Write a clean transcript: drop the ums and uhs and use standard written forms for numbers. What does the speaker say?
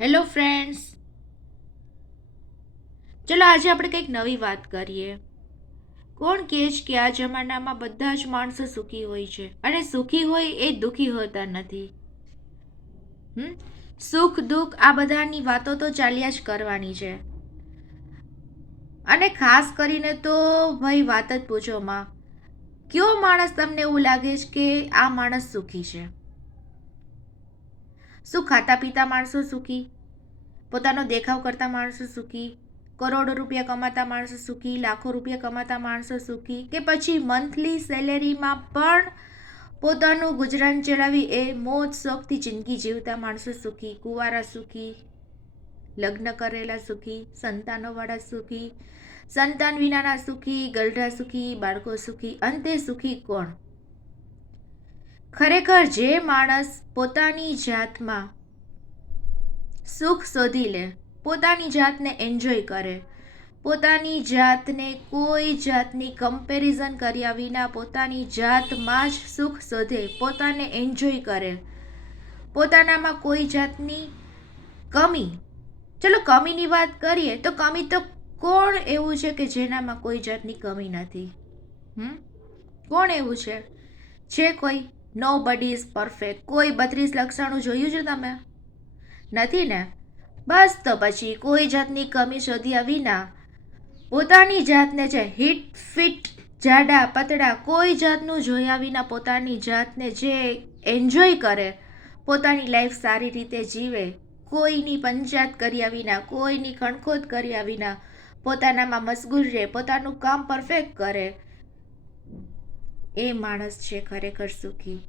Hello friends, ચલો આજે આપણે કંઈક નવી વાત કરીએ. કોણ કહે છે કે આ જમાનામાં બધા જ માણસો સુખી હોય છે અને સુખી હોય એ દુખી હોતા નથી. સુખ દુઃખ આ બધાની વાતો તો ચાલ્યા જ કરવાની છે. અને ખાસ કરીને તો ભાઈ વાત જ પૂછો માં, કયો માણસ તમને એવું લાગે છે કે આ માણસ સુખી છે? શું ખાતા પીતા માણસો સુખી? પોતાનો દેખાવ કરતા માણસો સુખી? કરોડો રૂપિયા કમાતા માણસો સુખી? લાખો રૂપિયા કમાતા માણસો સુખી? કે પછી મંથલી સેલેરીમાં પણ પોતાનું ગુજરાન ચલાવી એ મોજ શોખથી જિંદગી જીવતા માણસો સુખી? કુંવારા સુખી? લગ્ન કરેલા સુખી? સંતાનોવાળા સુખી? સંતાન વિનાના સુખી? ગલઢા સુખી? બાળકો સુખી? અંતે સુખી કોણ? ખરેખર જે માણસ પોતાની જાતમાં સુખ શોધી લે, પોતાની જાતને એન્જોય કરે, પોતાની જાતને કોઈ જાતની કમ્પેરિઝન કર્યા વિના પોતાની જાતમાં જ સુખ શોધે, પોતાને એન્જોય કરે, પોતાનામાં કોઈ જાતની કમી, ચલો કમીની વાત કરીએ તો કમી તો કોણ એવું છે કે જેનામાં કોઈ જાતની કમી નથી? કોણ એવું છે કોઈ? નો બડી ઇઝ પરફેક્ટ. કોઈ 32 લક્ષણો જોયું છે તમે? નથી ને? બસ તો પછી કોઈ જાતની કમી શોધ્યા વિના પોતાની જાતને છે હિટ ફિટ જાડા પતળા કોઈ જાતનું જોયા વિના પોતાની જાતને જે એન્જોય કરે, પોતાની લાઈફ સારી રીતે જીવે, કોઈની પંચાયત કર્યા વિના, કોઈની ખણખોદ કર્યા વિના પોતાનામાં મશગુલ રહે, પોતાનું કામ પરફેક્ટ કરે, એ માણસ છે ખરેખર સુખી.